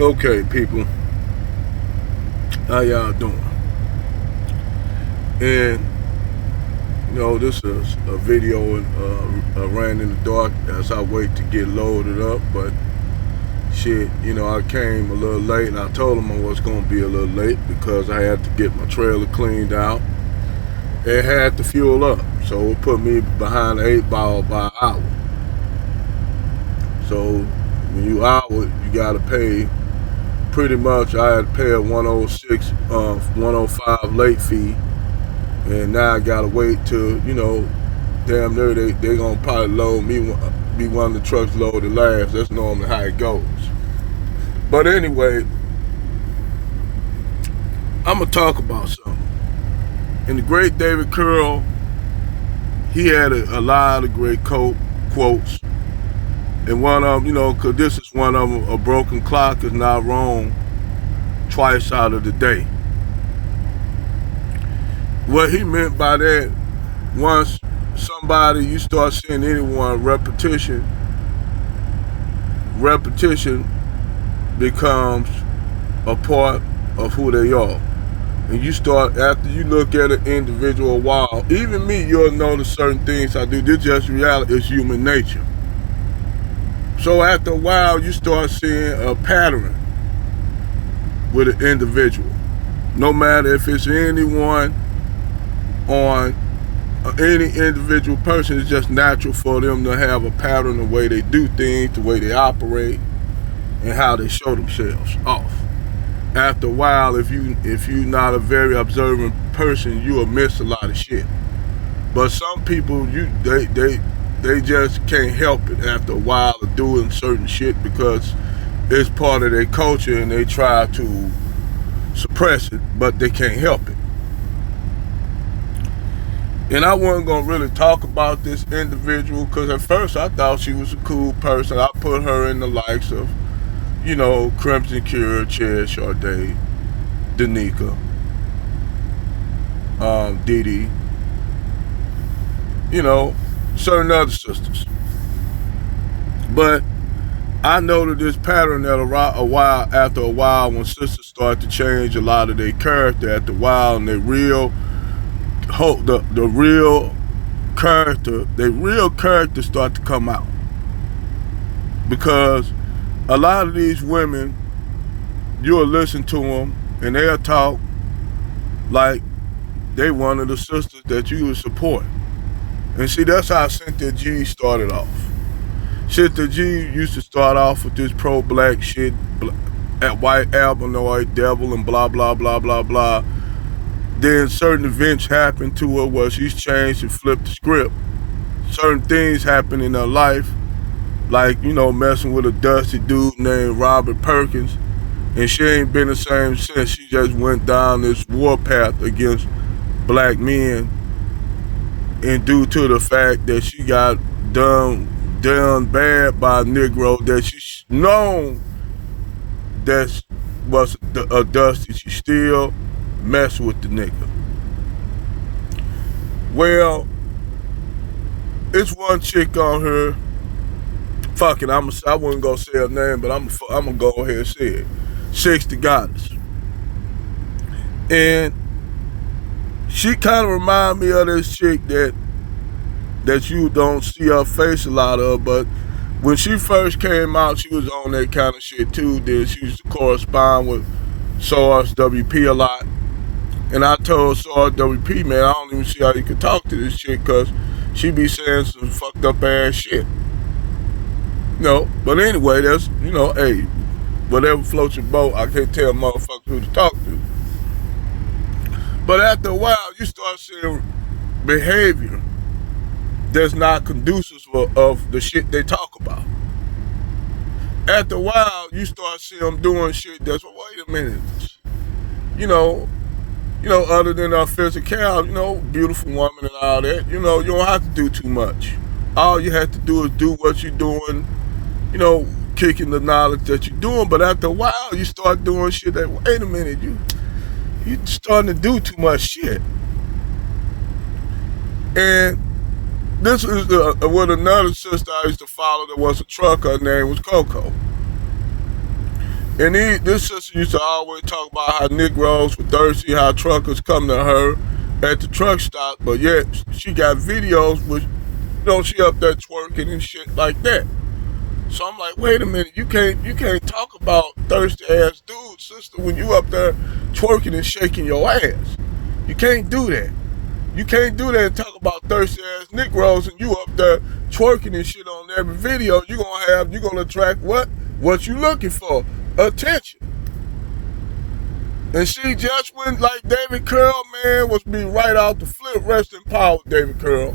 Okay, people, how y'all doing? And this is a video I ran in the dark as I wait to get loaded up. But shit, I came a little late, and I told them I was gonna be a little late because I had to get my trailer cleaned out. It had to fuel up, so it put me behind the eight ball by an hour. So when you hour, you gotta pay. Pretty much, I had to pay a 106, 105 late fee, and now I gotta wait till damn near they gonna probably load me, be one of the trucks loaded last. That's normally how it goes. But anyway, I'm gonna talk about something. And the great David Carroll, he had a lot of great quotes, and one of them, because this is one of them: a broken clock is not wrong twice out of the day. What he meant by that, once somebody you start seeing anyone repetition becomes a part of who they are. And you start, after you look at an individual a while, even me, you'll notice certain things I do. This is just reality, it's human nature. So after a while, you start seeing a pattern with an individual. No matter if it's anyone on any individual person, it's just natural for them to have a pattern, the way they do things, the way they operate, and how they show themselves off. After a while, if you're not a very observant person, you'll miss a lot of shit. But some people, they just can't help it after a while of doing certain shit because it's part of their culture, and they try to suppress it, but they can't help it. And I wasn't gonna really talk about this individual because at first I thought she was a cool person. I put her in the likes of, Crimson Cure, Cher, Sade, Danica, Dee, certain other sisters. But I noted this pattern that after a while, when sisters start to change a lot of their character, after a while, and the real character start to come out, because a lot of these women, you'll listen to them and they'll talk like they one of the sisters that you would support. And see, that's how Cynthia G started off. Cynthia G used to start off with this pro-black shit, at white albinoid devil and blah blah blah blah blah. Then certain events happened to her where she's changed and flipped the script. Certain things happen in her life, like messing with a dusty dude named Robert Perkins, and she ain't been the same since. She just went down this warpath against black men, and due to the fact that she got done bad by a Negro that she's known that was a dusty, she still mess with the nigga. Well, it's one chick on her. Fuck it, I wasn't gonna say her name, but I'm gonna go ahead and say it. 60 Goddess. And she kind of remind me of this chick that you don't see her face a lot of, but when she first came out, she was on that kind of shit too. Then she used to correspond with Source WP a lot. And I told Source WP, man, I don't even see how you could talk to this chick because she be saying some fucked up ass shit. But anyway, that's, hey, whatever floats your boat, I can't tell motherfuckers who to talk to. But after a while, you start seeing behavior that's not conducive of the shit they talk about. After a while, you start seeing them doing shit that's, well, wait a minute, other than our physical, beautiful woman and all that, you don't have to do too much. All you have to do is do what you're doing, kicking the knowledge that you're doing. But after a while, you start doing shit that, wait a minute, you starting to do too much shit. And this is with another sister I used to follow that was a trucker. Her name was Coco. And this sister used to always talk about how Negroes were thirsty, how truckers come to her at the truck stop, but yet she got videos with, she up there twerking and shit like that. So I'm like, wait a minute, you can't talk about thirsty ass dudes, sister, when you up there twerking and shaking your ass. You can't do that. You can't do that and talk about thirsty ass Negroes and you up there twerking and shit on every video. You're gonna attract what? What you looking for? Attention. And she just went like David Carroll, man, was be right out the flip. Rest in power, David Carroll.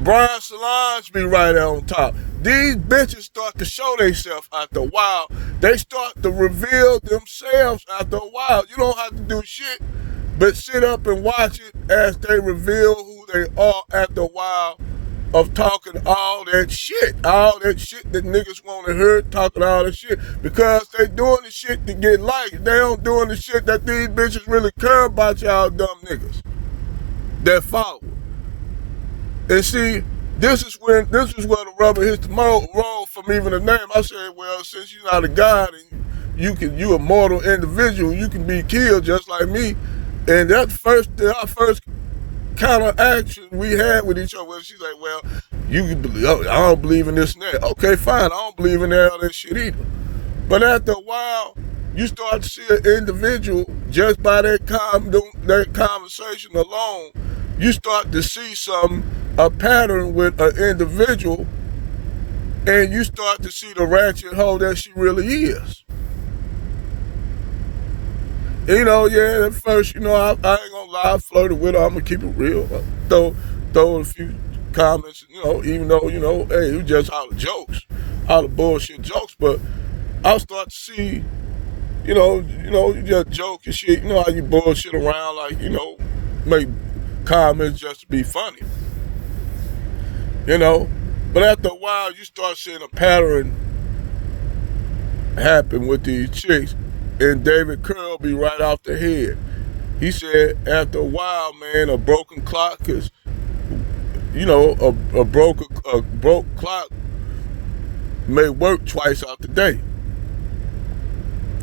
Brian Solange be right there on top. These bitches start to show themselves after a while. They start to reveal themselves after a while. You don't have to do shit but sit up and watch it as they reveal who they are after a while of talking all that shit that niggas want to hear, talking all that shit, because they doing the shit to get likes. They don't doing the shit that these bitches really care about, y'all dumb niggas that follow. And see, this is where the rubber hits the road from even the name. I said, well, since you're not a god and you a mortal individual, you can be killed just like me. And our first counteraction we had with each other was she's like, well, I don't believe in this and that. Okay, fine, I don't believe in all that shit either. But after a while, you start to see an individual just by that conversation alone. You start to see a pattern with an individual, and you start to see the ratchet hoe that she really is. At first, I ain't gonna lie, I flirted with her. I'm gonna keep it real. Throw a few comments, even though, hey, it was just all the jokes, all the bullshit jokes. But I'll start to see, you just joke and shit. You know how you bullshit around, like, make comments just to be funny. But after a while, you start seeing a pattern happen with these chicks. And David Carroll be right off the head. He said, after a while, man, a broken clock is, a broke clock may work twice out the day.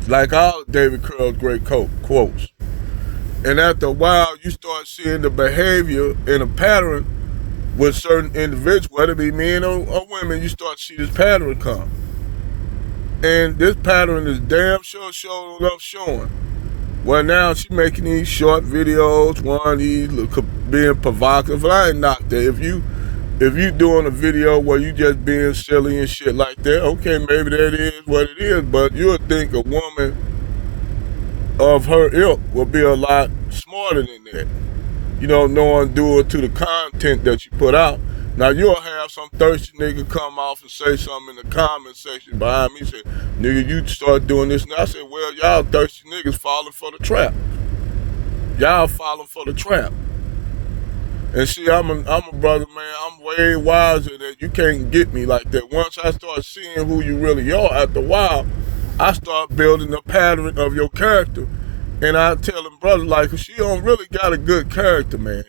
Like all of David Carroll's great quotes. And after a while, you start seeing the behavior and a pattern with certain individuals, whether it be men or women. You start to see this pattern come. And this pattern is damn sure showing. Well, now she making these short videos, these being provocative. But I ain't knocked that. If you doing a video where you just being silly and shit like that, okay, maybe that is what it is. But you'll think a woman of her ilk will be a lot smarter than that. Knowing due to the content that you put out. Now, you'll have some thirsty nigga come off and say something in the comment section behind me, say, nigga, you start doing this. And I said, well, y'all thirsty niggas falling for the trap. Y'all falling for the trap. And see, I'm a brother, man. I'm way wiser than you can't get me like that. Once I start seeing who you really are, after a while, I start building a pattern of your character. And I tell them, brother, like, she don't really got a good character, man.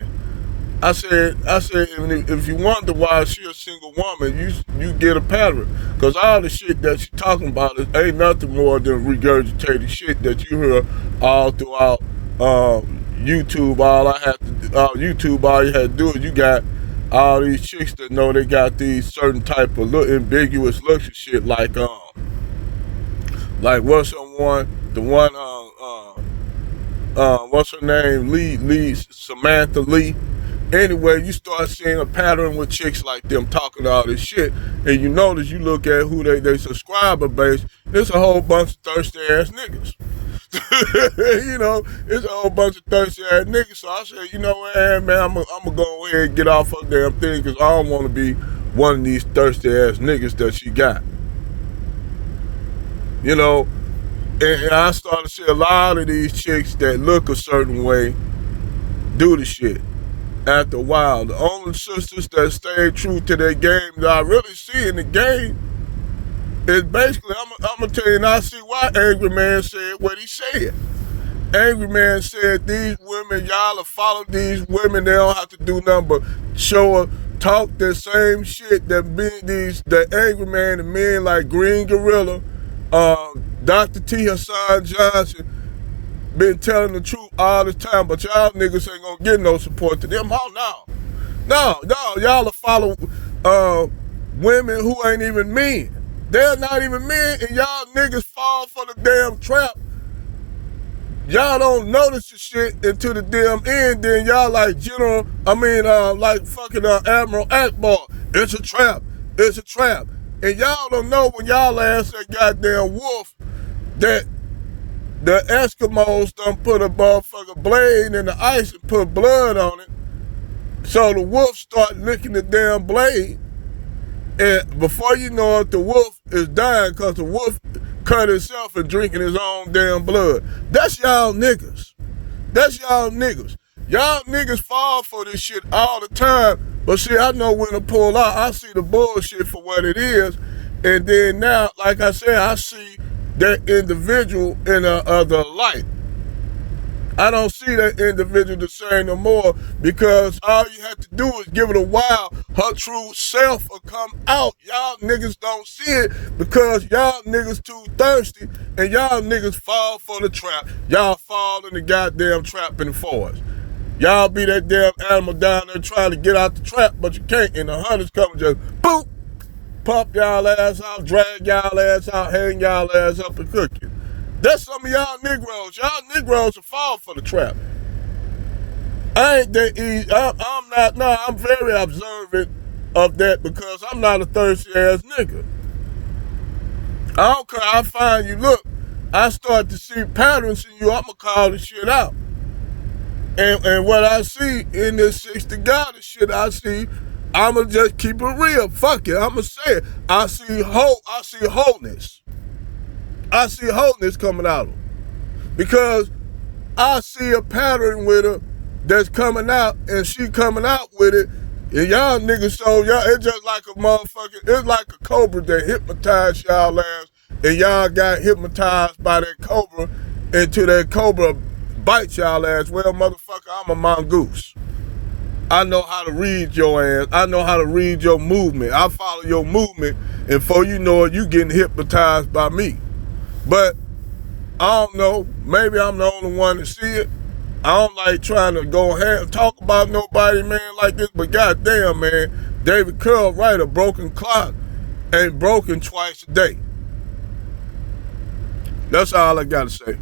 I said, if you wonder why she a single woman, you get a pattern. Because all the shit that she talking about ain't nothing more than regurgitated shit that you hear all throughout YouTube. All you had to do is you got all these chicks that know they got these certain type of ambiguous looks and shit, like what's her name? Samantha Lee. Anyway, you start seeing a pattern with chicks like them talking all this shit, and you notice, you look at who they subscriber base, it's a whole bunch of thirsty ass niggas. It's a whole bunch of thirsty ass niggas. So I said, you know what, man, I'm gonna go ahead and get off her damn thing, because I don't want to be one of these thirsty ass niggas that she got. And I started to see a lot of these chicks that look a certain way do the shit. After a while, the only sisters that stay true to their game that I really see in the game is basically, I'm gonna tell you, and I see why Angry Man said what he said. Angry Man said, these women, y'all have followed these women, they don't have to do nothing but talk the same shit that Angry Man and men like Green Gorilla, Dr. T. Hassan Johnson been telling the truth all the time, but y'all niggas ain't gonna get no support to them. Oh, no. No, y'all will follow women who ain't even men. They're not even men, and y'all niggas fall for the damn trap. Y'all don't notice the shit until the damn end, then y'all like like fucking Admiral Akbar. It's a trap. It's a trap. And y'all don't know when y'all ask that goddamn wolf that the Eskimos done put a motherfucking blade in the ice and put blood on it. So the wolf start licking the damn blade. And before you know it, the wolf is dying because the wolf cut himself and drinking his own damn blood. That's y'all niggas. That's y'all niggas. Y'all niggas fall for this shit all the time. But see, I know when to pull out. I see the bullshit for what it is. And then now, like I said, I see that individual in a other light. I don't see that individual the same no more because all you have to do is give it a while. Her true self will come out. Y'all niggas don't see it because y'all niggas too thirsty and y'all niggas fall for the trap. Y'all fall in the goddamn trap in the forest. Y'all be that damn animal down there trying to get out the trap, but you can't. And the hunters come and just boop, pump y'all ass out, drag y'all ass out, hang y'all ass up and cook you. That's some of y'all Negroes. Y'all Negroes will fall for the trap. I ain't that easy. I'm not, no, I'm very observant of that because I'm not a thirsty ass nigga. I don't care how fine you look. I start to see patterns in you, I'ma call the shit out. And what I see in this 60 God shit I see, I'ma just keep it real. Fuck it, I'ma say it. I see wholeness. I see wholeness coming out of her. Because I see a pattern with her that's coming out and she coming out with it. And y'all niggas, so y'all, it's just like a motherfucker, it's like a cobra that hypnotized y'all ass and y'all got hypnotized by that cobra until that cobra bites y'all ass. Well, motherfucker, I'm a mongoose. I know how to read your ass. I know how to read your movement. I follow your movement and before you know it, you getting hypnotized by me. But I don't know, maybe I'm the only one to see it. I don't like trying to go ahead and talk about nobody, man, like this, but goddamn, man, David Carroll, right, a broken clock ain't broken twice a day. That's all I gotta say.